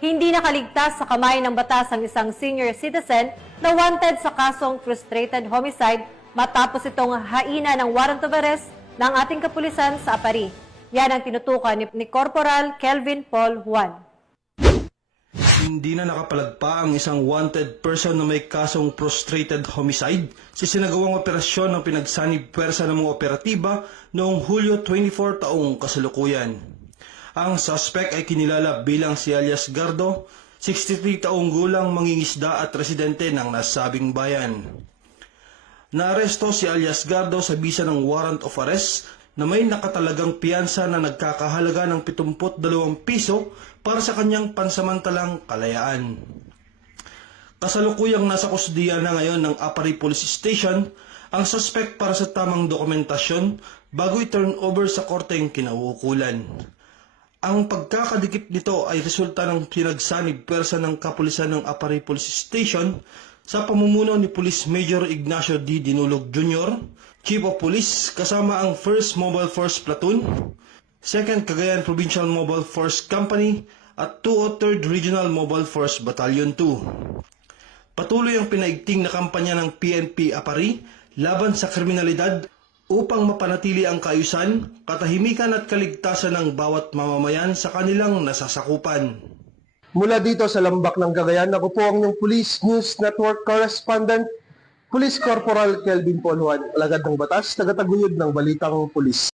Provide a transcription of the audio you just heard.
Hindi nakaligtas sa kamay ng batas ang isang senior citizen na wanted sa kasong frustrated homicide matapos itong haina ng warrant of arrest ng ating kapulisan sa Apari. Yan ang tinutukan ni Corporal Kelvin Paul Juan. Hindi na nakapalagpa ang isang wanted person na may kasong frustrated homicide sa sinagawang operasyon ng pinagsanib pwersa ng mga operatiba noong Hulyo 24 taong kasalukuyan. Ang suspect ay kinilala bilang si alias Gardo, 63 taong gulang, mangingisda at residente ng nasabing bayan. Naaresto si alias Gardo sa bisa ng warrant of arrest na may nakatalagang piyansa na nagkakahalaga ng 72 piso para sa kanyang pansamantalang kalayaan. Kasalukuyang nasa kusdiya na ngayon ng Apari Police Station ang suspect para sa tamang dokumentasyon bago i-turn over sa korteng kinauukulan. Ang pagkakadikit nito ay resulta ng pinagsanib pwersa ng kapulisan ng Apari Police Station sa pamumuno ni Police Major Ignacio D. Dinulog Jr., Chief of Police, kasama ang 1st Mobile Force Platoon, 2nd Cagayan Provincial Mobile Force Company at 203rd Regional Mobile Force Battalion 2. Patuloy ang pinaigting na kampanya ng PNP Apari laban sa kriminalidad upang mapanatili ang kaayusan, katahimikan at kaligtasan ng bawat mamamayan sa kanilang nasasakupan. Mula dito sa Lambak ng Cagayan, ako po ang inyong Police News Network Correspondent, Police Corporal Kelvin Paul Juan, alagad ng batas, tagataguyod ng Balitang Pulis.